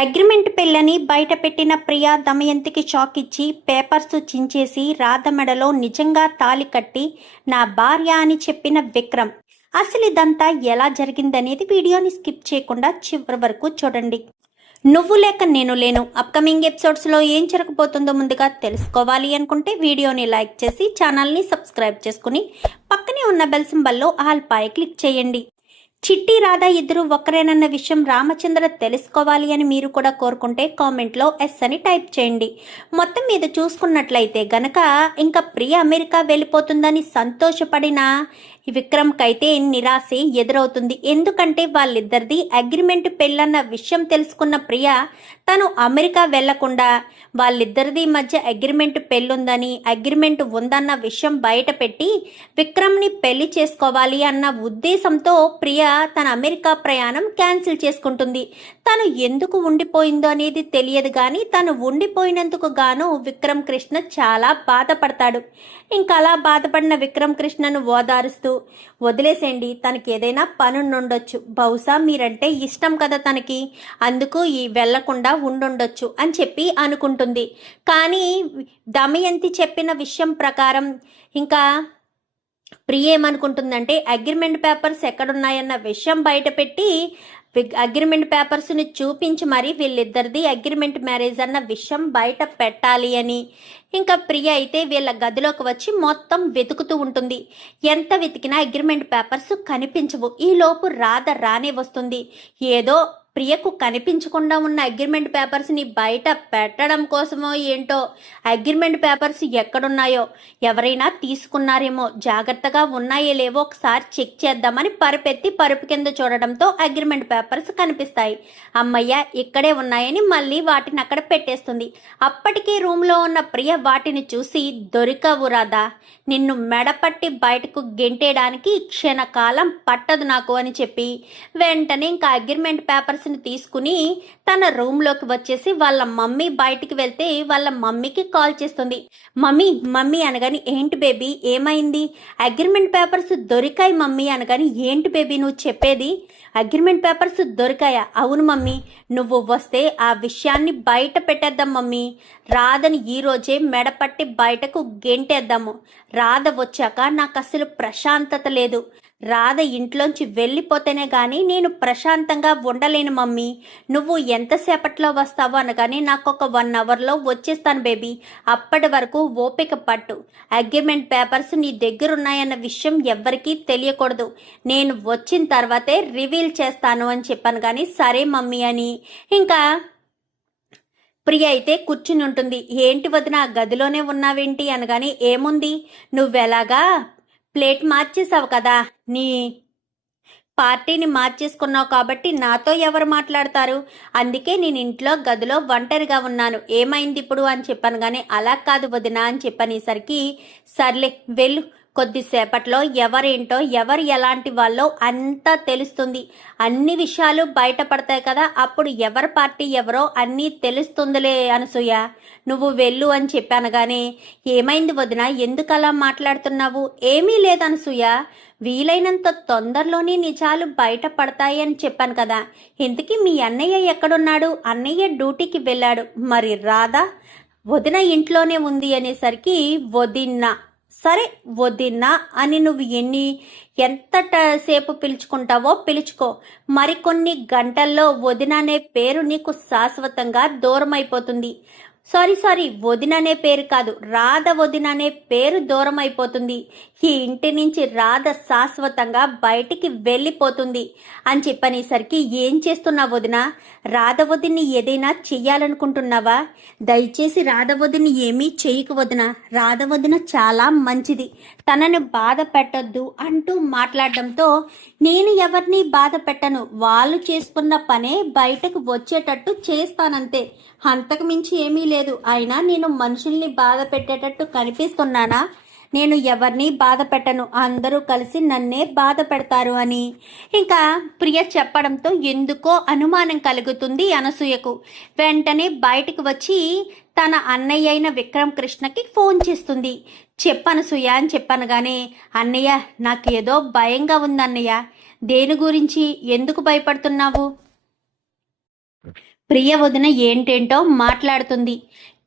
Agreement పెళ్ళని బయటపెట్టిన Priya దమయంతికి shock ఇచ్చి papers చించేసి Radha మెడలో నిజంగా తాళి కట్టి నా భార్య అని చెప్పిన విక్రమ్. అసలు ఇదంతా ఎలా జరిగిందనేది వీడియోని స్కిప్ చేయకుండా చివరి వరకు చూడండి. నువ్వు లేక నేను లేను అప్కమింగ్ ఎపిసోడ్స్లో ఏం జరగబోతుందో ముందుగా తెలుసుకోవాలి అనుకుంటే వీడియోని లైక్ చేసి ఛానల్ని సబ్స్క్రైబ్ చేసుకుని పక్కనే ఉన్న బెల్ సింబల్లో ఆల్ పై క్లిక్ చేయండి. చిట్టి రాధా ఇద్దరు ఒక్కరేనన్న విషయం రామచంద్ర తెలుసుకోవాలి అని మీరు కూడా కోరుకుంటే కామెంట్లో ఎస్ అని టైప్ చేయండి. మొత్తం మీద చూసుకున్నట్లయితే గనక ఇంకా ప్రియ అమెరికా వెళ్ళిపోతుందని సంతోషపడిన విక్రమ్కైతే నిరాశ ఎదురవుతుంది. ఎందుకంటే వాళ్ళిద్దరిది అగ్రిమెంట్ పెళ్ళన్న విషయం తెలుసుకున్న ప్రియ తను అమెరికా వెళ్లకుండా వాళ్ళిద్దరిది మధ్య అగ్రిమెంట్ పెళ్ళుందని అగ్రిమెంట్ ఉందన్న విషయం బయట పెట్టి విక్రమ్ని పెళ్లి చేసుకోవాలి అన్న ఉద్దేశంతో ప్రియ తన అమెరికా ప్రయాణం క్యాన్సిల్ చేసుకుంటుంది. తను ఎందుకు ఉండిపోయిందో అనేది తెలియదు కానీ తను ఉండిపోయినందుకు గాను విక్రమ్ కృష్ణ చాలా బాధపడతాడు. ఇంకా అలా బాధపడిన విక్రమ్ కృష్ణను ఓదారుస్తూ వదిలేసేయండి, తనకి ఏదైనా పనుండొచ్చు, బహుశా మీరంటే ఇష్టం కదా తనకి, అందుకు ఈ వెళ్లకుండా ఉండుండొచ్చు అని చెప్పి అనుకుంటుంది. కానీ దమయంతి చెప్పిన విషయం ప్రకారం ఇంకా ప్రియ ఏమనుకుంటుందంటే అగ్రిమెంట్ పేపర్స్ ఎక్కడున్నాయన్న విషయం బయటపెట్టి అగ్రిమెంట్ పేపర్స్ని చూపించి మరి వీళ్ళిద్దరిది అగ్రిమెంట్ మ్యారేజ్ అన్న విషయం బయట పెట్టాలి అని. ఇంకా ప్రియ అయితే వీళ్ళ గదిలోకి వచ్చి మొత్తం వెతుకుతూ ఉంటుంది. ఎంత వెతికినా అగ్రిమెంట్ పేపర్స్ కనిపించవు. ఈలోపు రాధ రానే వస్తుంది. ఏదో ప్రియకు కనిపించకుండా ఉన్న అగ్రిమెంట్ పేపర్స్ని బయట పెట్టడం కోసమో ఏంటో అగ్రిమెంట్ పేపర్స్ ఎక్కడున్నాయో ఎవరైనా తీసుకున్నారేమో, జాగ్రత్తగా ఉన్నాయో లేవో ఒకసారి చెక్ చేద్దామని పరుపెత్తి పరుపు కింద చూడడంతో అగ్రిమెంట్ పేపర్స్ కనిపిస్తాయి. అమ్మయ్య ఇక్కడే ఉన్నాయని మళ్ళీ వాటిని అక్కడ పెట్టేస్తుంది. అప్పటికీ రూమ్లో ఉన్న ప్రియ వాటిని చూసి దొరికావు రాధా, నిన్ను మెడపట్టి బయటకు గెంటేయడానికి క్షణకాలం పట్టదు నాకు అని చెప్పి వెంటనే ఇంకా అగ్రిమెంట్ పేపర్స్ని తీసుకుని తన రూమ్లోకి వచ్చేసి వాళ్ళ మమ్మీ బయటికి వెళ్తే వాళ్ళ మమ్మీకి కాల్ చేస్తుంది. మమ్మీ మమ్మీ అనగాని ఏంటి బేబీ ఏమైంది, అగ్రిమెంట్ పేపర్స్ దొరికాయి మమ్మీ అనగాని ఏంటి బేబీ నువ్వు చెప్పేది, అగ్రిమెంట్ పేపర్స్ దొరికాయా, అవును మమ్మీ, నువ్వు వస్తే ఆ విషయాన్ని బయట పెట్టేద్దాం మమ్మీ, రాధని ఈరోజే మెడపట్టి బయటకు గెంటేద్దాము, రాధ వచ్చాక నాకు అసలు ప్రశాంతత లేదు, రాధ ఇంట్లోంచి వెళ్ళిపోతేనే కానీ నేను ప్రశాంతంగా ఉండలేను మమ్మీ, నువ్వు ఎంతసేపట్లో వస్తావో అనగానే నాకు ఒక 1 అవర్లో వచ్చేస్తాను బేబీ, అప్పటి వరకు ఓపిక పట్టు, అగ్రిమెంట్ పేపర్స్ నీ దగ్గర ఉన్నాయన్న విషయం ఎవ్వరికీ తెలియకూడదు, నేను వచ్చిన తర్వాతే రివీల్ చేస్తాను అని చెప్పాను. కానీ సరే మమ్మీ అని ఇంకా ప్రియ అయితే కూర్చుని ఉంటుంది. ఏంటి వదిన గదిలోనే ఉన్నావేంటి అనగానే ఏముంది, నువ్వెలాగా ప్లేట్ మార్చేసావు కదా, నీ పార్టీని మార్చేసుకున్నావు కాబట్టి నాతో ఎవరు మాట్లాడతారు, అందుకే నేను ఇంట్లో గదిలో ఒంటరిగా ఉన్నాను, ఏమైంది ఇప్పుడు అని చెప్పాను. కానీ అలా కాదు వదిన అని చెప్పనేసరికి సర్లే వెళ్ళు, కొద్దిసేపట్లో ఎవరేంటో ఎవరు ఎలాంటి వాళ్ళో అంతా తెలుస్తుంది, అన్ని విషయాలు బయటపడతాయి కదా, అప్పుడు ఎవరి పార్టీ ఎవరో అన్నీ తెలుస్తుందిలే అనసూయ, నువ్వు వెళ్ళు అని చెప్పాను. కానీ ఏమైంది వదిన, ఎందుకు అలా మాట్లాడుతున్నావు, ఏమీ లేదనసూయ, వీలైనంత తొందరలోనే నిజాలు బయటపడతాయి అని చెప్పాను కదా, ఇంతకీ మీ అన్నయ్య ఎక్కడున్నాడు, అన్నయ్య డ్యూటీకి వెళ్ళాడు, మరి రాధా వదిన ఇంట్లోనే ఉంది అనేసరికి వదిన, సరే వదిన అని నువ్వు ఎంత సేపు పిలుచుకుంటావో పిలుచుకో, మరికొన్ని గంటల్లో వదిన అనే పేరు నీకు శాశ్వతంగా దూరం అయిపోతుంది, సారీ వదిన అనే పేరు కాదు, రాధ వదిన అనే పేరు దూరం అయిపోతుంది, ఈ ఇంటి నుంచి రాధ శాశ్వతంగా బయటికి వెళ్ళిపోతుంది అని చెప్పనేసరికి ఏం చేస్తున్నావు వదిన, రాధ వదిని ఏదైనా చెయ్యాలనుకుంటున్నావా, దయచేసి రాధ వదిని ఏమీ చేయకు వదిన, రాధ వదిన చాలా మంచిది, తనను బాధ పెట్టొద్దు అంటూ మాట్లాడడంతో నేను ఎవరిని బాధ పెట్టను, వాళ్ళు చేసుకున్న పనే బయటకు వచ్చేటట్టు చేస్తానంతే, అంతకు మించి ఏమీ లేదు, అయినా నేను మనుషుల్ని బాధ పెట్టేటట్టు కనిపిస్తున్నానా, నేను ఎవరిని బాధ పెట్టను, అందరూ కలిసి నన్నే బాధ పెడతారు అని ఇంకా ప్రియ చెప్పడంతో ఎందుకో అనుమానం కలుగుతుంది అనసూయకు. వెంటనే బయటకు వచ్చి తన అన్నయ్య అయిన విక్రమ్ కృష్ణకి ఫోన్ చేస్తుంది. చెప్పనసూయ అని చెప్పాను. కానీ అన్నయ్య నాకేదో భయంగా ఉంది అన్నయ్య, దేని గురించి, ఎందుకు భయపడుతున్నావు, ప్రియ వదిన ఏంటేంటో మాట్లాడుతుంది.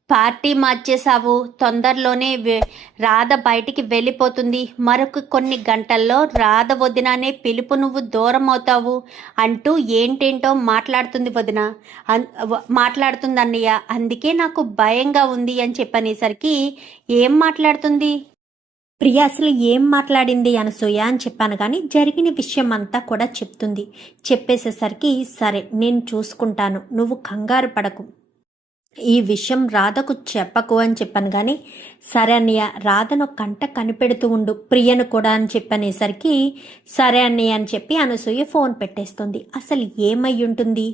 పార్టీ మార్చేశావు, తొందరలోనే రాధ బయటికి వెళ్ళిపోతుంది, మరొక కొన్ని గంటల్లో రాధ వదిన అనే పిలుపు నువ్వు దూరం అవుతావు అంటూ ఏంటేంటో మాట్లాడుతుంది వదిన. మాట్లాడుతుంది అన్నయ్య, అందుకే నాకు భయంగా ఉంది అని చెప్పనేసరికి ఏం మాట్లాడుతుంది ప్రియ, అసలు ఏం మాట్లాడింది అనసూయ అని చెప్పాను. కానీ జరిగిన విషయం అంతా కూడా చెప్తుంది. చెప్పేసేసరికి సరే నేను చూసుకుంటాను, నువ్వు కంగారు పడకు, ఈ విషయం రాధకు చెప్పకు అని చెప్పాను. కానీ సరే అన్నయ్య, రాధను కంట కనిపెడుతూ ఉండు, ప్రియను కూడా అని చెప్పనేసరికి సరే అన్నయ్య అని చెప్పి అనసూయ ఫోన్ పెట్టేస్తుంది. అసలు ఏమై ఉంటుంది,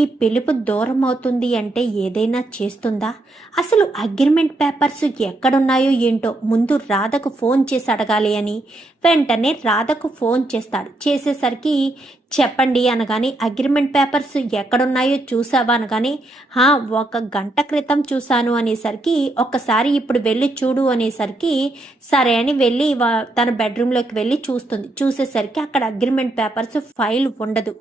ఈ పిలుపు దూరం అవుతుంది అంటే ఏదైనా చేస్తుందా? అసలు అగ్రిమెంట్ పేపర్స్ ఎక్కడున్నాయో ఏంటో ముందు రాధకు ఫోన్ చేసి అడగాలి అని వెంటనే రాధకు ఫోన్ చేస్తాడు. చేసేసరికి చెప్పండి అనగానే అగ్రిమెంట్ పేపర్స్ ఎక్కడున్నాయో చూసావా అనగానే 1 గంట క్రితం చూశాను అనేసరికి ఒక్కసారి ఇప్పుడు వెళ్ళి చూడు అనేసరికి సరే అని వెళ్ళి తన బెడ్రూమ్లోకి వెళ్ళి చూస్తుంది. చూసేసరికి అక్కడ అగ్రిమెంట్ పేపర్స్ ఫైల్ ఉండదు.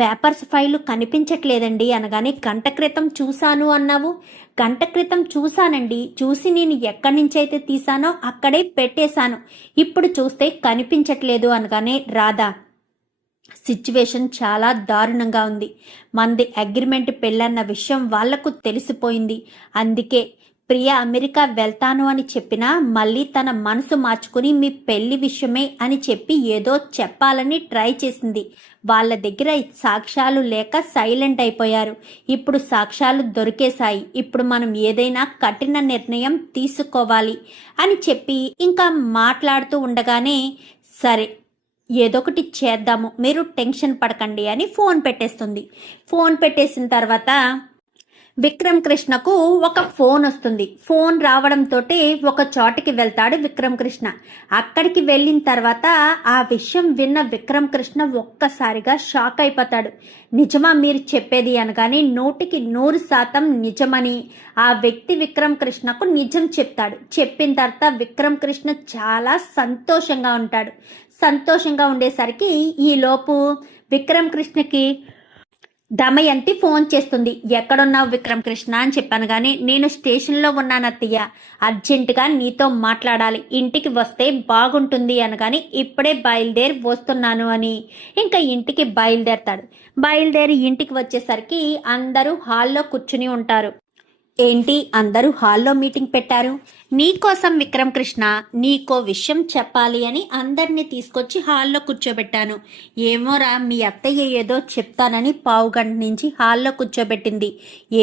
పేపర్స్ ఫైల్ కనిపించట్లేదండి అనగానే గంట క్రితం చూశాను అన్నావు. గంట క్రితం చూశానండి, చూసి నేను ఎక్కడి నుంచి అయితే తీసానో అక్కడే పెట్టేశాను, ఇప్పుడు చూస్తే కనిపించట్లేదు అనగానే రాధా సిచ్యువేషన్ చాలా దారుణంగా ఉంది, మంది అగ్రిమెంట్ పెళ్ళన్న విషయం వాళ్లకు తెలిసిపోయింది, అందుకే ప్రియ అమెరికా వెళ్తాను అని చెప్పినా మళ్ళీ తన మనసు మార్చుకుని మీ పెళ్లి విషయమే అని చెప్పి ఏదో చెప్పాలని ట్రై చేసింది. వాళ్ళ దగ్గర సాక్ష్యాలు లేక సైలెంట్ అయిపోయారు. ఇప్పుడు సాక్ష్యాలు దొరికేశాయి, ఇప్పుడు మనం ఏదైనా కఠిన నిర్ణయం తీసుకోవాలి అని చెప్పి ఇంకా మాట్లాడుతూ ఉండగానే సరే ఏదొకటి చేద్దాము, మీరు టెన్షన్ పడకండి అని ఫోన్ పెట్టేస్తుంది. ఫోన్ పెట్టేసిన తర్వాత విక్రమ్ కృష్ణకు ఒక ఫోన్ వస్తుంది. ఫోన్ రావడంతో ఒక చోటికి వెళ్తాడు విక్రమ్ కృష్ణ. అక్కడికి వెళ్ళిన తర్వాత ఆ విషయం విన్న విక్రమ్ కృష్ణ ఒక్కసారిగా షాక్ అయిపోతాడు. నిజమా మీరు చెప్పేది అనగానే 100% నిజమని ఆ వ్యక్తి విక్రమ్ కృష్ణకు నిజం చెప్తాడు. చెప్పిన తర్వాత విక్రమ్ కృష్ణ చాలా సంతోషంగా ఉంటాడు. సంతోషంగా ఉండేసరికి ఈలోపు విక్రమ్ కృష్ణకి దమయంతి ఫోన్ చేస్తుంది. ఎక్కడున్నావు విక్రమ్ కృష్ణ అని చెప్పాను. కానీ నేను స్టేషన్లో ఉన్నాను అత్తయ్య, అర్జెంటుగా నీతో మాట్లాడాలి, ఇంటికి వస్తే బాగుంటుంది అనగాని ఇప్పుడే బయలుదేరి వస్తున్నాను అని ఇంకా ఇంటికి బయలుదేరతాడు. బయలుదేరి ఇంటికి వచ్చేసరికి అందరూ హాల్లో కూర్చుని ఉంటారు. ఏంటి అందరూ హాల్లో మీటింగ్ పెట్టారు? నీకోసం విక్రమ్ కృష్ణ, నీకో విషయం చెప్పాలి అని అందరినీ తీసుకొచ్చి హాల్లో కూర్చోబెట్టాను. ఏమోరా మీ అత్తయ్య ఏదో చెప్తానని 1/2 గంట నుంచి హాల్లో కూర్చోబెట్టింది.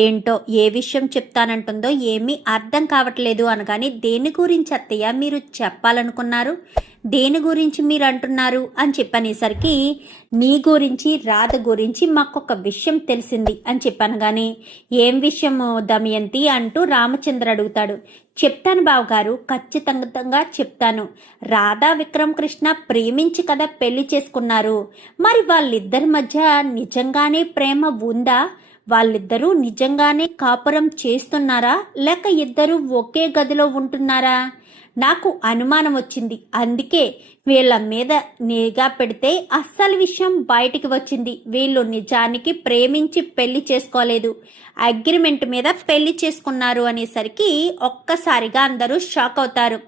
ఏంటో ఏ విషయం చెప్తానంటుందో ఏమీ అర్థం కావట్లేదు అనగాని దేని గురించి అత్తయ్య మీరు చెప్పాలనుకున్నారు, దేని గురించి మీరు అంటున్నారు అని చెప్పనేసరికి నీ గురించి రాధ గురించి మాకొక విషయం తెలిసింది అని చెప్పాను. కానీ ఏం విషయము దమయంతి అంటూ రామచంద్ర అడుగుతాడు. చెప్తాను బావగారు, ఖచ్చితంగా చెప్తాను. రాధా విక్రమ్ కృష్ణ ప్రేమించి కదా పెళ్లి చేసుకున్నారు. మరి వాళ్ళిద్దరి మధ్య నిజంగానే ప్రేమ ఉందా? వాళ్ళిద్దరూ నిజంగానే కాపురం చేస్తున్నారా, లేక ఇద్దరు ఒకే గదిలో ఉంటున్నారా? నాకు అనుమానం వచ్చింది, అందుకే వీళ్ళ మీద నిఘా పెడితే అస్సలు విషయం బయటికి వచ్చింది. వీళ్ళు నిజానికి ప్రేమించి పెళ్లి చేసుకోలేదు, అగ్రిమెంట్ మీద పెళ్లి చేసుకున్నారు అనేసరికి ఒక్కసారిగా అందరూ షాక్ అవుతారు.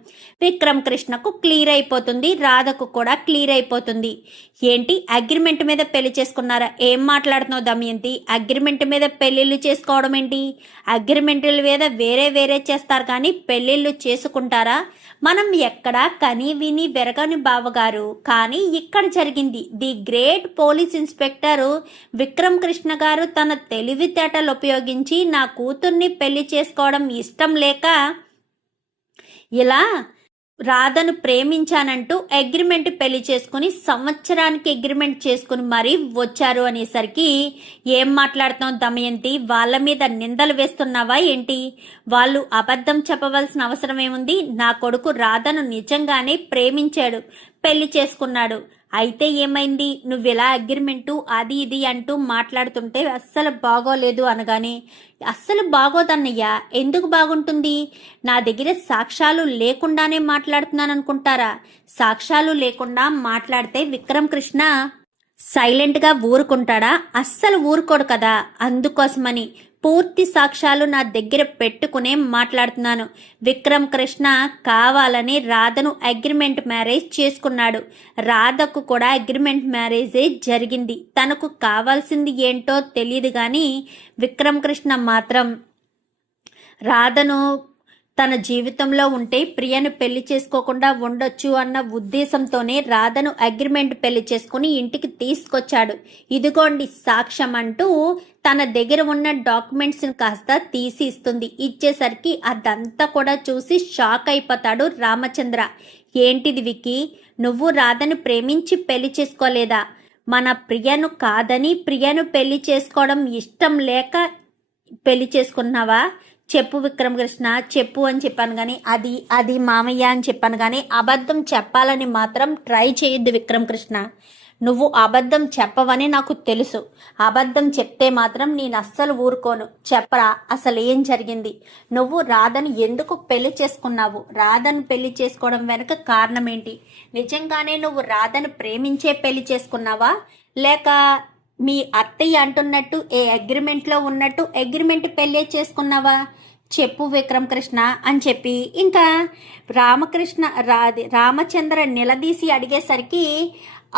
విక్రమ్ కృష్ణకు క్లియర్ అయిపోతుంది, రాధకు కూడా క్లియర్ అయిపోతుంది. ఏంటి అగ్రిమెంట్ మీద పెళ్లి చేసుకున్నారా? ఏం మాట్లాడుతున్నావు దమయంతి? అగ్రిమెంట్ మీద పెళ్లిళ్ళు చేసుకోవడం ఏంటి? అగ్రిమెంట్ల మీద వేరే చేస్తారు కానీ పెళ్లిళ్ళు చేసుకుంటారా? మనం ఎక్కడా కని విని వెరగని బావగారు, కానీ ఇక్కడ జరిగింది. The great police inspector Vikram Krishna గారు తన తెలివితేటలు ఉపయోగించి నా కూతుర్ని పెళ్లి చేసుకోవడం ఇష్టం లేక ఇలా రాధను ప్రేమించానంటూ అగ్రిమెంట్ పెళ్లి చేసుకుని సంవత్సరానికి అగ్రిమెంట్ చేసుకుని మరీ వచ్చారు అనేసరికి ఏం మాట్లాడుతాం దమయంతి? వాళ్ళ మీద నిందలు వేస్తున్నావా ఏంటి? వాళ్ళు అబద్ధం చెప్పవలసిన అవసరం ఏముంది? నా కొడుకు రాధను నిజంగానే ప్రేమించాడు, పెళ్లి చేసుకున్నాడు. అయితే ఏమైంది? నువ్వు ఇలా అగ్రిమెంటు అది ఇది అంటూ మాట్లాడుతుంటే అస్సలు బాగోలేదు అనగానే అస్సలు బాగోదన్నయ్యా, ఎందుకు బాగుంటుంది? నా దగ్గర సాక్ష్యాలు లేకుండానే మాట్లాడుతున్నాను అనుకుంటారా? సాక్ష్యాలు లేకుండా మాట్లాడితే విక్రమ్ కృష్ణ సైలెంట్గా ఊరుకుంటాడా? అస్సలు ఊరుకోడు కదా. అందుకోసమని పూర్తి సాక్ష్యాలు నా దగ్గర పెట్టుకునే మాట్లాడుతున్నాను. విక్రమ్ కృష్ణ కావాలని రాధను అగ్రిమెంట్ మ్యారేజ్ చేసుకున్నాడు. రాధకు కూడా అగ్రిమెంట్ మ్యారేజే జరిగింది. తనకు కావాల్సింది ఏంటో తెలియదు కానీ విక్రమ్ కృష్ణ మాత్రం రాధను తన జీవితంలో ఉంటే ప్రియను పెళ్లి చేసుకోకుండా ఉండొచ్చు అన్న ఉద్దేశంతోనే రాధను అగ్రిమెంట్ పెళ్లి చేసుకుని ఇంటికి తీసుకొచ్చాడు. ఇదిగోండి సాక్ష్యం అంటూ తన దగ్గర ఉన్న డాక్యుమెంట్స్ని కాస్త తీసి ఇస్తుంది. ఇచ్చేసరికి అదంతా కూడా చూసి షాక్ అయిపోతాడు రామచంద్ర. ఏంటిది విక్కీ, నువ్వు రాధను ప్రేమించి పెళ్లి చేసుకోలేదా? మన ప్రియను కాదని ప్రియను పెళ్లి చేసుకోవడం ఇష్టం లేక పెళ్లి చేసుకున్నావా? చెప్పు విక్రమ్ కృష్ణ, చెప్పు అని చెప్పాను కానీ అది మామయ్య అని చెప్పాను కానీ అబద్ధం చెప్పాలని మాత్రం ట్రై చేయొద్దు విక్రమ్ కృష్ణ. నువ్వు అబద్ధం చెప్పవని నాకు తెలుసు. అబద్ధం చెప్తే మాత్రం నేను అస్సలు ఊరుకోను. చెప్పరా, అసలు ఏం జరిగింది? నువ్వు రాధను ఎందుకు పెళ్లి చేసుకున్నావు? రాధను పెళ్లి చేసుకోవడం వెనుక కారణం ఏంటి? నిజంగానే నువ్వు రాధను ప్రేమించే పెళ్లి చేసుకున్నావా, లేక మీ అత్తయ్య అంటున్నట్టు అగ్రిమెంట్లో ఉన్నట్టు అగ్రిమెంట్ పెళ్ళే చేసుకున్నావా? చెప్పు విక్రమ్ కృష్ణ అని చెప్పి ఇంకా రామచంద్ర నిలదీసి అడిగేసరికి,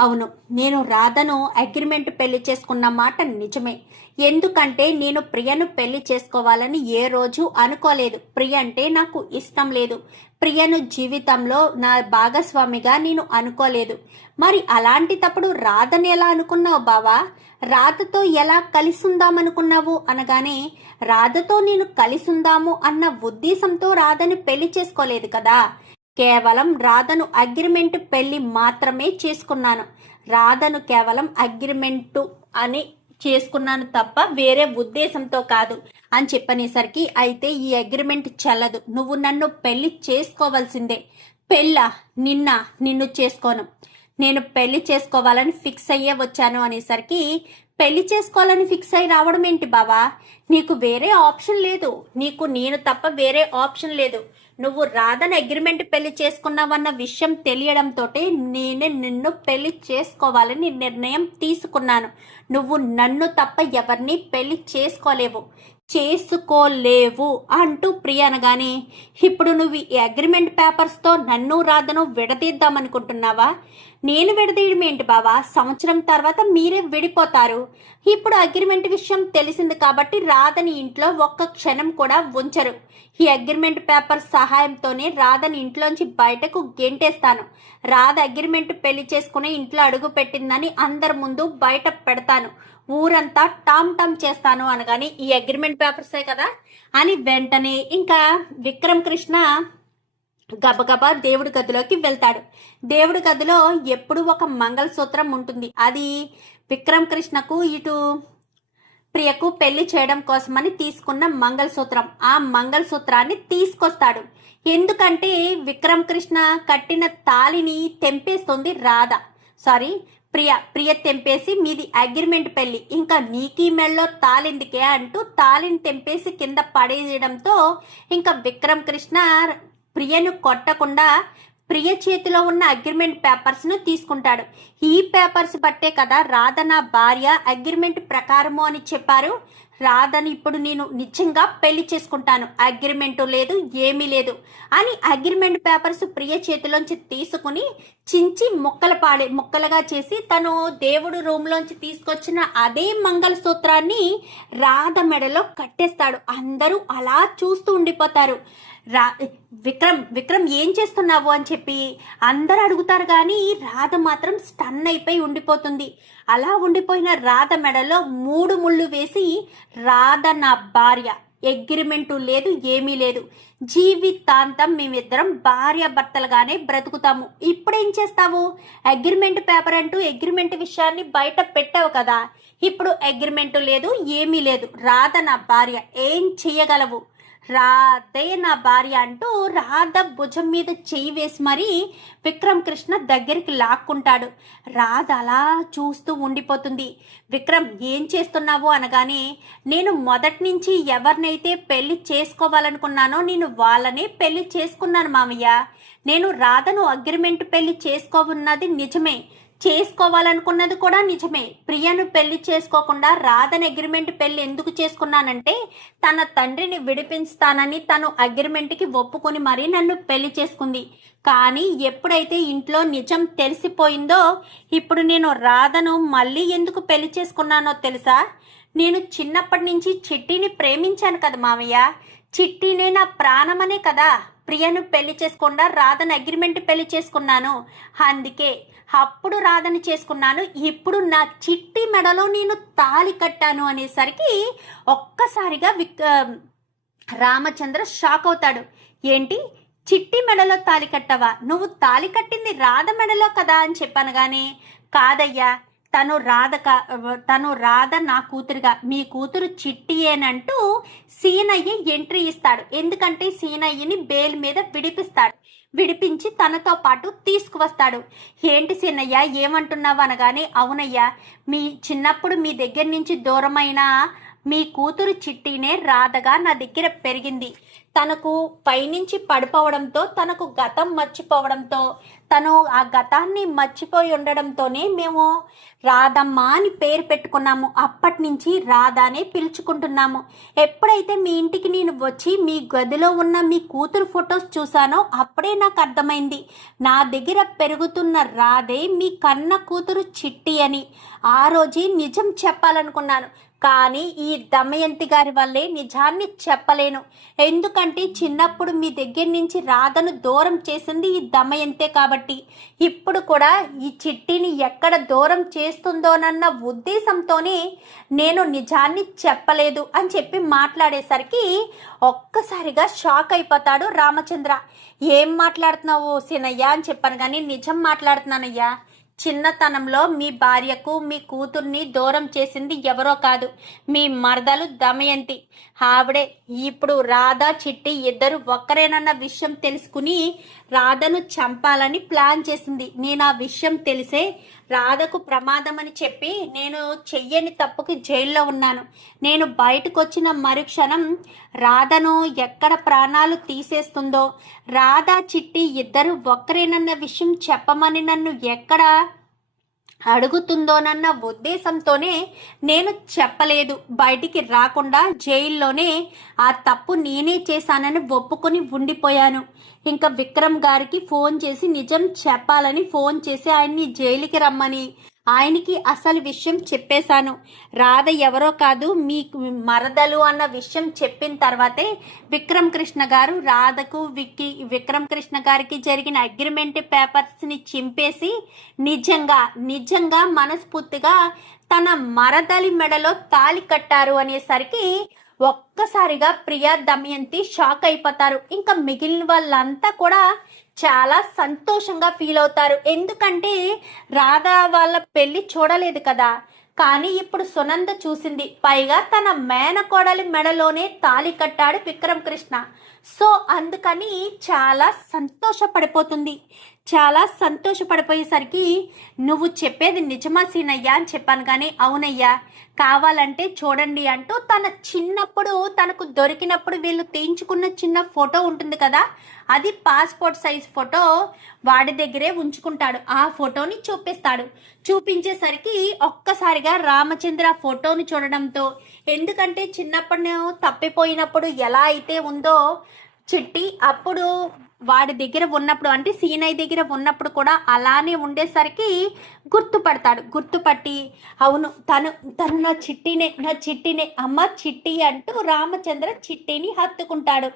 అవును, నేను రాధను అగ్రిమెంట్ పెళ్లి చేసుకున్న మాట నిజమే. ఎందుకంటే నేను ప్రియను పెళ్లి చేసుకోవాలని ఏ రోజు అనుకోలేదు. ప్రియ అంటే నాకు ఇష్టం లేదు. ప్రియను జీవితంలో నా భాగస్వామిగా నేను అనుకోలేదు. మరి అలాంటి తప్పుడు రాధని ఎలా అనుకున్నావు బావా? రాధతో ఎలా కలిసుందామనుకున్నావు అనగానే, రాధతో నేను కలిసుందాము అన్న ఉద్దేశంతో రాధని పెళ్లి చేసుకోలేదు కదా. కేవలం రాధను అగ్రిమెంట్ పెళ్లి మాత్రమే చేసుకున్నాను. రాధను కేవలం అగ్రిమెంటు అని చేసుకున్నాను తప్ప వేరే ఉద్దేశంతో కాదు అని చెప్పనేసరికి, అయితే ఈ అగ్రిమెంట్ చెల్లదు. నువ్వు నన్ను పెళ్లి చేసుకోవాల్సిందే. పెళ్ళా? నిన్ను చేసుకోను. నేను పెళ్లి చేసుకోవాలని ఫిక్స్ అయ్యే వచ్చాను అనేసరికి, పెళ్లి చేసుకోవాలని ఫిక్స్ అయ్యి రావడం ఏంటి బావా? నీకు వేరే ఆప్షన్ లేదు. నీకు నేను తప్ప వేరే ఆప్షన్ లేదు. నువ్వు రాధని అగ్రిమెంట్ పెళ్లి చేసుకున్నావన్న విషయం తెలియడంతో నేనే నిన్ను పెళ్లి చేసుకోవాలని నిర్ణయం తీసుకున్నాను. నువ్వు నన్ను తప్ప ఎవరిని పెళ్లి చేసుకోలేవు అంటూ ప్రియ అనగానే, ఇప్పుడు నువ్వు ఈ అగ్రిమెంట్ పేపర్స్తో నన్ను రాధను విడదీద్దామనుకుంటున్నావా? నేను విడదీయడం ఏంటి బావా? సంవత్సరం తర్వాత మీరే విడిపోతారు. ఇప్పుడు అగ్రిమెంట్ విషయం తెలిసింది కాబట్టి రాధని ఇంట్లో ఒక్క క్షణం కూడా ఉంచరు. ఈ అగ్రిమెంట్ పేపర్ సహాయంతోనే రాధని ఇంట్లోంచి బయటకు గెంటేస్తాను. రాధ అగ్రిమెంట్ పెళ్లి చేసుకుని ఇంట్లో అడుగు పెట్టిందని అందరి ముందు బయట పెడతాను. ఊరంతా టామ్ టామ్ చేస్తాను అనగాని, ఈ అగ్రిమెంట్ పేపర్సే కదా అని వెంటనే ఇంకా విక్రమ్ కృష్ణ గబగబా దేవుడి గదిలోకి వెళ్తాడు. దేవుడి గదిలో ఎప్పుడు ఒక మంగళసూత్రం ఉంటుంది. అది విక్రమ్ కృష్ణకు ఇటు ప్రియకు పెళ్లి చేయడం కోసమని తీసుకున్న మంగళసూత్రం. ఆ మంగళసూత్రాన్ని తీసుకొస్తాడు. ఎందుకంటే విక్రమ్ కృష్ణ కట్టిన తాళిని తెంపేస్తుంది రాధ. ప్రియ తెంపేసి, మీది అగ్రిమెంట్ పెళ్లి, ఇంకా నీకీ మెళ్ళలో తాళెందుకే అంటూ తాళిని తెంపేసి కింద పడేయడంతో ఇంకా విక్రమ్ కృష్ణ ప్రియను కొట్టకుండా ప్రియ చేతిలో ఉన్న అగ్రిమెంట్ పేపర్స్ను తీసుకుంటాడు. ఈ పేపర్స్ బట్టే కదా రాధ నా భార్య, అగ్రిమెంట్ ప్రకారము అని చెప్పారు. రాధని ఇప్పుడు నేను నిజంగా పెళ్లి చేసుకుంటాను. అగ్రిమెంటు లేదు, ఏమీ లేదు అని అగ్రిమెంట్ పేపర్స్ ప్రియ చేతిలోంచి తీసుకుని చించి ముక్కలుగా చేసి తను దేవుడు రూమ్లోంచి తీసుకొచ్చిన అదే మంగళసూత్రాన్ని రాధ మెడలో కట్టేస్తాడు. అందరూ అలా చూస్తూ ఉండిపోతారు. విక్రమ్ ఏం చేస్తున్నావు అని చెప్పి అందరు అడుగుతారు కానీ రాధ మాత్రం స్టన్ అయిపోయి ఉండిపోతుంది. అలా ఉండిపోయిన రాధ మెడలో 3 ముళ్ళు వేసి, రాధ నా భార్య, అగ్రిమెంటు లేదు, ఏమీ లేదు, జీవితాంతం మేమిద్దరం భార్యాభర్తలుగానే బ్రతుకుతాము. ఇప్పుడేం చేస్తావు? అగ్రిమెంట్ పేపర్ అంటూ అగ్రిమెంట్ విషయాన్ని బయట పెట్టావు కదా. ఇప్పుడు అగ్రిమెంటు లేదు, ఏమీ లేదు, రాధ నా భార్య, ఏం చెయ్యగలవు? రాధే నా భార్య అంటూ రాధ భుజం మీద చెయ్యి వేసి మరీ విక్రమ్ కృష్ణ దగ్గరికి లాక్కుంటాడు. రాధ అలా చూస్తూ ఉండిపోతుంది. విక్రమ్ ఏం చేస్తున్నావు అనగానే, నేను మొదటి నుంచి ఎవరినైతే పెళ్లి చేసుకోవాలనుకున్నానో నేను వాళ్ళనే పెళ్లి చేసుకున్నాను మామయ్య. నేను రాధను అగ్రిమెంట్ పెళ్లి చేసుకోనున్నది నిజమే. చేసుకోవాలనుకున్నది కూడా నిజమే. ప్రియను పెళ్లి చేసుకోకుండా రాధని అగ్రిమెంట్ పెళ్లి ఎందుకు చేసుకున్నానంటే తన తండ్రిని విడిపిస్తానని తను అగ్రిమెంట్కి ఒప్పుకొని మరీ నన్ను పెళ్లి చేసుకుంది. కానీ ఎప్పుడైతే ఇంట్లో నిజం తెలిసిపోయిందో ఇప్పుడు నేను రాధను మళ్ళీ ఎందుకు పెళ్లి చేసుకున్నానో తెలుసా? నేను చిన్నప్పటి నుంచి చిట్టిని ప్రేమించాను కదా మామయ్య. చిట్టినే నా ప్రాణమనే కదా ప్రియను పెళ్లి చేసుకుండా రాధను అగ్రిమెంట్ పెళ్లి చేసుకున్నాను. అందుకే అప్పుడు రాధని చేసుకున్నాను, ఇప్పుడు నా చిట్టి మెడలో నేను తాళి కట్టాను అనేసరికి ఒక్కసారిగా రామచంద్ర షాక్ అవుతాడు. ఏంటి, చిట్టి మెడలో తాళి కట్టవా? నువ్వు తాళి కట్టింది రాధ మెడలో కదా అని చెప్పాను. కానీ కాదయ్యా, తను రాధ నా కూతురుగా, మీ కూతురు చిట్టియేనంటూ సీనయ్య ఎంట్రీ ఇస్తాడు. ఎందుకంటే సీనయ్యని బెయిల్ మీద విడిపించి తనతో పాటు తీసుకువస్తాడు. ఏంటి సీనయ్య ఏమంటున్నావు అనగానే, అవునయ్యా, మీ చిన్నప్పుడు మీ దగ్గర నుంచి దూరమైన మీ కూతురు చిట్టినే రాధగా నా దగ్గర పెరిగింది. తనకు పైనుంచి పడిపోవడంతో, తనకు గతం మర్చిపోవడంతో, తను ఆ గతాన్ని మర్చిపోయి ఉండడంతోనే మేము రాధమ్మ అని పేరు పెట్టుకున్నాము. అప్పటి నుంచి రాధానే పిలుచుకుంటున్నాము. ఎప్పుడైతే మీ ఇంటికి నేను వచ్చి మీ గదిలో ఉన్న మీ కూతురు ఫొటోస్ చూసానో అప్పుడే నాకు అర్థమైంది, నా దగ్గర పెరుగుతున్న రాధే మీ కన్న కూతురు చిట్టి అని. ఆ రోజే నిజం చెప్పాలనుకున్నాను, కానీ ఈ దమయంతి గారి వల్లే నిజాన్ని చెప్పలేను. ఎందుకంటే చిన్నప్పుడు మీ దగ్గర నుంచి రాధను దూరం చేసింది ఈ దమయంతే కాబట్టి ఇప్పుడు కూడా ఈ చిట్టిని ఎక్కడ దూరం చేస్తుందోనన్న ఉద్దేశంతోనే నేను నిజాన్ని చెప్పలేదు అని చెప్పి మాట్లాడేసరికి ఒక్కసారిగా షాక్ అయిపోతాడు రామచంద్ర. ఏం మాట్లాడుతున్నావు సీనయ్య అని చెప్పాను. కానీ నిజం మాట్లాడుతున్నానయ్యా, చిన్నతనంలో మీ భార్యకు మీ కూతుర్ని దూరం చేసింది ఎవరో కాదు, మీ మరదలు దమయంతి. ఆవిడే ఇప్పుడు రాధా చిట్టి ఇద్దరు ఒక్కరేనన్న విషయం తెలుసుకుని రాధను చంపాలని ప్లాన్ చేసింది. నేను ఆ విషయం తెలిసే రాధకు ప్రమాదం అని చెప్పి నేను చెయ్యని తప్పుకి జైల్లో ఉన్నాను. నేను బయటకు వచ్చిన మరుక్షణం రాధను ఎక్కడ ప్రాణాలు తీసేస్తుందో, రాధా చిట్టి ఇద్దరు ఒక్కరేనన్న విషయం చెప్పమని నన్ను ఎక్కడ అడుగుతుందోనన్న ఉద్దేశంతోనే నేను చెప్పలేదు. బయటికి రాకుండా జైల్లోనే ఆ తప్పు నేనే చేశానని ఒప్పుకొని ఉండిపోయాను. ఇంకా విక్రమ్ గారికి ఫోన్ చేసి నిజం చెప్పాలని ఫోన్ చేసి ఆయన్ని జైలుకి రమ్మని ఆయనకి అసలు విషయం చెప్పేశాను. రాధ ఎవరో కాదు మీ మరదలు అన్న విషయం చెప్పిన తర్వాతే విక్రమ్ కృష్ణ గారు రాధకు విక్రమ్ కృష్ణ గారికి జరిగిన అగ్రిమెంట్ పేపర్స్ని చింపేసి నిజంగా మనస్ఫూర్తిగా తన మరదలి మెడలో తాళి కట్టారు అనేసరికి ఒక్కసారిగా ప్రియా దమయంతి షాక్ అయిపోతారు. ఇంకా మిగిలిన వాళ్ళంతా కూడా చాలా సంతోషంగా ఫీల్ అవుతారు. ఎందుకంటే రాధా వాళ్ళ పెళ్లి చూడలేదు కదా, కానీ ఇప్పుడు సునంద చూసింది. పైగా తన మేనకోడలి మెడలోనే తాళి కట్టాడు విక్రమ్ కృష్ణ. సో అందుకని చాలా సంతోషపడిపోతుంది. చాలా సంతోషపడిపోయేసరికి నువ్వు చెప్పేది నిజమా సీనయ్య అని చెప్పాను. కానీ అవునయ్యా, కావాలంటే చూడండి అంటూ తన చిన్నప్పుడు తనకు దొరికినప్పుడు వీళ్ళు తీయించుకున్న చిన్న ఫోటో ఉంటుంది కదా, అది పాస్పోర్ట్ సైజ్ ఫోటో వాడి దగ్గరే ఉంచుకుంటాడు. ఆ ఫోటోని చూపిస్తాడు. చూపించేసరికి ఒక్కసారిగా రామచంద్ర ఫోటోని చూడడంతో, ఎందుకంటే చిన్నప్పుడు తప్పిపోయినప్పుడు ఎలా అయితే ఉందో చిట్టి అప్పుడు వాడి దగ్గర ఉన్నప్పుడు, అంటే సీనయ్య దగ్గర ఉన్నప్పుడు కూడా అలానే ఉండేసరికి గుర్తుపట్టి అవును తను నా చిట్టినే అమ్మ చిట్టి అంటూ రామచంద్ర చిట్టిని హత్తుకుంటాడు.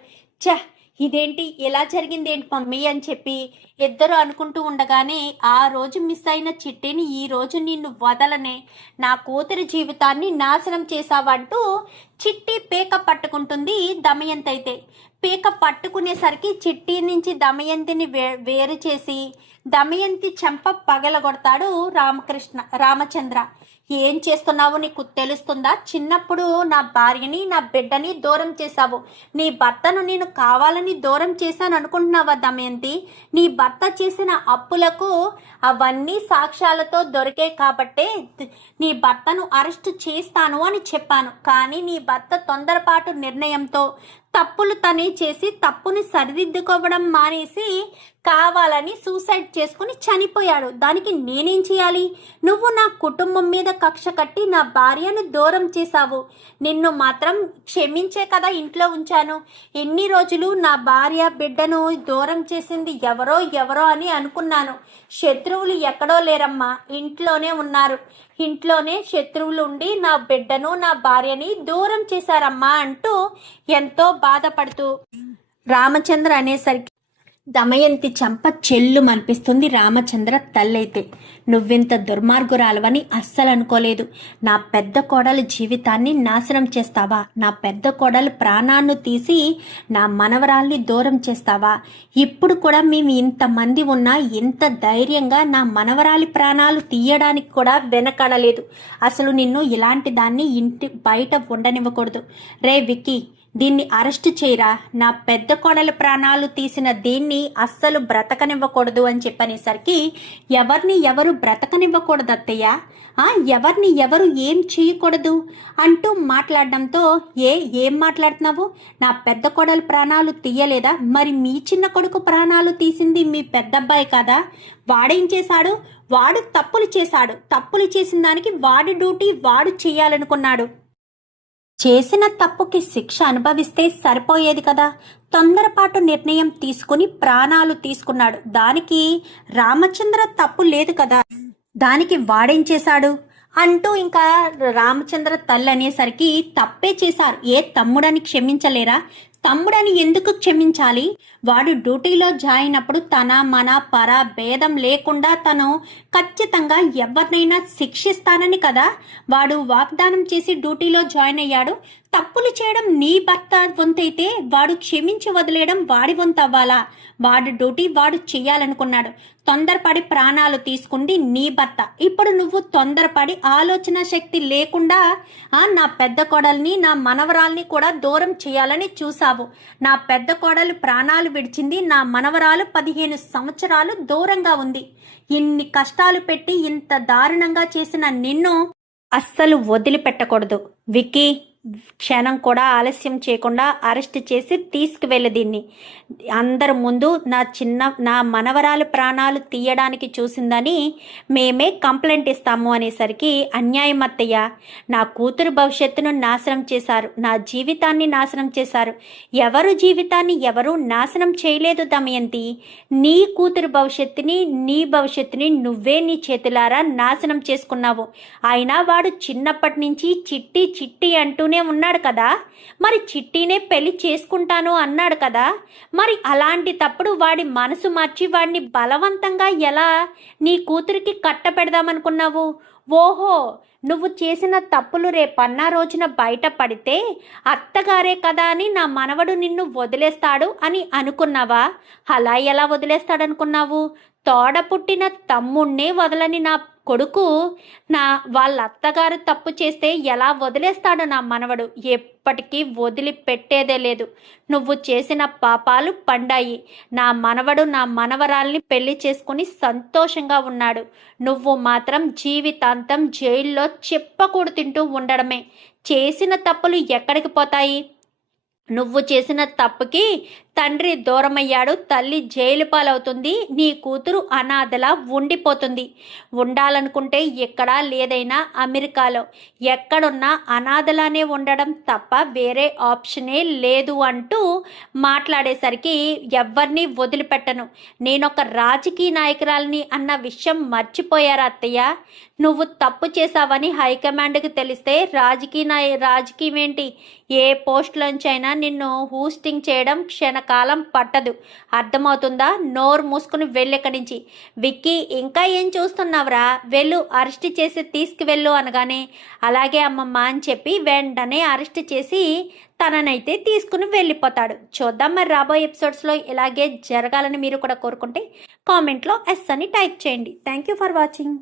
ఇదేంటి ఇలా జరిగింది ఏంటి మమ్మీ అని చెప్పి ఇద్దరు అనుకుంటూ ఉండగానే, ఆ రోజు మిస్ అయిన చిట్టిని ఈ రోజు నిన్ను వదలనే, నా కూతురి జీవితాన్ని నాశనం చేశావంటూ చిట్టి పీక పట్టుకుంటుంది దమయంతి. అయితే పీక పట్టుకునేసరికి చిట్టి నుంచి దమయంతిని వేరు చేసి దమయంతి చెంప పగలగొడతాడు రామచంద్ర. ఏం చేస్తున్నావు నీకు తెలుస్తుందా? చిన్నప్పుడు నా భార్యని నా బిడ్డని దూరం చేశావు. నీ భర్తను నేను కావాలని దూరం చేశాను అనుకుంటున్నావా దమయంతి? నీ భర్త చేసిన అప్పులకు అవన్నీ సాక్ష్యాలతో దొరికే కాబట్టే నీ భర్తను అరెస్ట్ చేస్తాను అని చెప్పాను. కానీ నీ భర్త తొందరపాటు నిర్ణయంతో తప్పులు తనే చేసి తప్పుని సరిదిద్దుకోవడం మానేసి కావాలని సూసైడ్ చేసుకుని చనిపోయాడు. దానికి నేనేం చేయాలి? నువ్వు నా కుటుంబం మీద కక్ష కట్టి నా భార్యను దూరం చేశావు. నిన్ను మాత్రం క్షమించే కదా ఇంట్లో ఉంచాను. ఎన్ని రోజులు నా భార్య బిడ్డను దూరం చేసింది ఎవరో అని అనుకున్నాను. శత్రువులు ఎక్కడో లేరమ్మా, ఇంట్లోనే ఉన్నారు. ఇంట్లోనే శత్రువులు ఉండి నా బిడ్డను నా భార్యని దూరం చేశారమ్మా అంటూ ఎంతో బాధపడుతూ రామచంద్ర అనేసరికి దమయంతి చంప చెల్లు మనిపిస్తుంది. రామచంద్ర తల్లైతే నువ్వింత దుర్మార్గురాలవని అస్సలు అనుకోలేదు. నా పెద్ద కోడలు జీవితాన్ని నాశనం చేస్తావా? నా పెద్ద కోడలు ప్రాణాన్ని తీసి నా మనవరాల్ని దూరం చేస్తావా? ఇప్పుడు కూడా మేము ఇంతమంది ఉన్నా ఇంత ధైర్యంగా నా మనవరాలి ప్రాణాలు తీయడానికి కూడా వెనకడలేదు. అసలు నిన్ను ఇలాంటి దాన్ని ఇంటి బయట ఉండనివ్వకూడదు. రే విక్కీ, దీన్ని అరెస్ట్ చేయరా. నా పెద్ద కోడల ప్రాణాలు తీసిన దీన్ని అస్సలు బ్రతకనివ్వకూడదు అని చెప్పనేసరికి ఎవరిని ఎవరు బ్రతకనివ్వకూడదు అత్తయ్య, ఎవరిని ఎవరు ఏం చేయకూడదు అంటూ మాట్లాడడంతో ఏం మాట్లాడుతున్నావు? నా పెద్ద కోడలు ప్రాణాలు తీయలేదా? మరి మీ చిన్న కొడుకు ప్రాణాలు తీసింది మీ పెద్దబ్బాయి కాదా? వాడేం చేశాడు? వాడు తప్పులు చేశాడు. తప్పులు చేసిన దానికి వాడి డ్యూటీ వాడు చేయాలనుకున్నాడు. చేసిన తప్పుకి శిక్ష అనుభవిస్తే సరిపోయేది కదా. తొందరపాటు నిర్ణయం తీసుకుని ప్రాణాలు తీసుకున్నాడు. దానికి రామచంద్ర తప్పు లేదు కదా. దానికి వాడేం చేశాడు అంటూ ఇంకా రామచంద్ర తల్లి అనేసరికి తప్పే చేశారు. తమ్ముడని క్షమించలేరా? తమ్ముడని ఎందుకు క్షమించాలి? వాడు డ్యూటీలో జాయిన్ అప్పుడు తన మన పర భేదం లేకుండా తను ఖచ్చితంగా ఎవరినైనా శిక్షిస్తానని కదా వాడు వాగ్దానం చేసి డ్యూటీలో జాయిన్ అయ్యాడు. తప్పులు చేయడం నీ భర్త వంతైతే వాడు క్షమించి వదిలేయడం వాడి వంతు అవ్వాలా? వాడి డ్యూటీ వాడు చెయ్యాలనుకున్నాడు. తొందరపడి ప్రాణాలు తీసుకుంది నీ భర్త. ఇప్పుడు నువ్వు తొందరపడి ఆలోచన శక్తి లేకుండా నా పెద్ద కోడల్ని నా మనవరాల్ని కూడా దూరం చేయాలని చూసావు. నా పెద్ద కోడలు ప్రాణాలు విడిచింది, నా మనవరాలు 15 సంవత్సరాలు దూరంగా ఉంది. ఇన్ని కష్టాలు పెట్టి ఇంత దారుణంగా చేసిన నిన్ను అస్సలు వదిలిపెట్టకూడదు. విక్కీ, క్షణం కూడా ఆలస్యం చేయకుండా అరెస్ట్ చేసి తీసుకువెళ్ళి దీన్ని అందరి ముందు నా మనవరాలు ప్రాణాలు తీయడానికి చూసిందని మేమే కంప్లైంట్ ఇస్తాము అనేసరికి అన్యాయం అత్తయ్య. నా కూతురు భవిష్యత్తును నాశనం చేశారు. నా జీవితాన్ని నాశనం చేశారు. ఎవరు జీవితాన్ని ఎవరు నాశనం చేయలేదు దమయంతి. నీ కూతురు నీ భవిష్యత్తుని నువ్వే నీ చేతులారా నాశనం చేసుకున్నావు. అయినా వాడు చిన్నప్పటి నుంచి చిట్టి అంటూనే ఉన్నాడు కదా. మరి చిట్టినే పెళ్లి చేసుకుంటాను అన్నాడు కదా. మరి అలాంటి తప్పుడు వాడి మనసు మార్చి వాడిని బలవంతంగా ఎలా నీ కూతురికి కట్టపెడదామనుకున్నావు? ఓహో, నువ్వు చేసిన తప్పులు రేపన్నా రోజున బయట పడితే అత్తగారే కదా అని నా మనవడు నిన్ను వదిలేస్తాడు అని అనుకున్నావా? అలా ఎలా వదిలేస్తాడనుకున్నావు? తోడ పుట్టిన తమ్ముణ్ణే వదలని నా కొడుకు వాళ్ళ అత్తగారు తప్పు చేస్తే ఎలా వదిలేస్తాడు నా మనవడు? ఎప్పటికీ వదిలిపెట్టేదే లేదు. నువ్వు చేసిన పాపాలు పండాయి. నా మనవడు నా మనవరాల్ని పెళ్లి చేసుకుని సంతోషంగా ఉన్నాడు. నువ్వు మాత్రం జీవితాంతం జైల్లో చెప్పకూడు తింటూ ఉండడమే. చేసిన తప్పులు ఎక్కడికి పోతాయి? నువ్వు చేసిన తప్పుకి తండ్రి దూరమయ్యాడు, తల్లి జైలు పాలవుతుంది, నీ కూతురు అనాథలా ఉండిపోతుంది. ఉండాలనుకుంటే ఎక్కడా లేదైనా అమెరికాలో ఎక్కడున్నా అనాథలానే ఉండడం తప్ప వేరే ఆప్షనే లేదు అంటూ మాట్లాడేసరికి ఎవరిని వదిలిపెట్టను, నేనొక రాజకీయ నాయకురాలని అన్న విషయం మర్చిపోయారా అత్తయ్య? నువ్వు తప్పు చేశావని హైకమాండ్కి తెలిస్తే రాజకీయం ఏంటి? ఏ పోస్టులోంచైనా నిన్ను హోస్టింగ్ చేయడం క్షణకాలం పట్టదు. అర్థమవుతుందా? నోరు మూసుకుని వెళ్ళెక్కడి నుంచి. విక్కీ, ఇంకా ఏం చూస్తున్నావురా? వెళ్ళు, అరెస్ట్ చేసి తీసుకువెళ్ళు అనగానే అలాగే అమ్మమ్మ అని చెప్పి వెంటనే అరెస్ట్ చేసి తననైతే తీసుకుని వెళ్ళిపోతాడు. చూద్దాం మరి రాబోయే ఎపిసోడ్స్లో ఇలాగే జరగాలని మీరు కూడా కోరుకుంటే కామెంట్లో ఎస్ అని టైప్ చేయండి. Thank you for watching.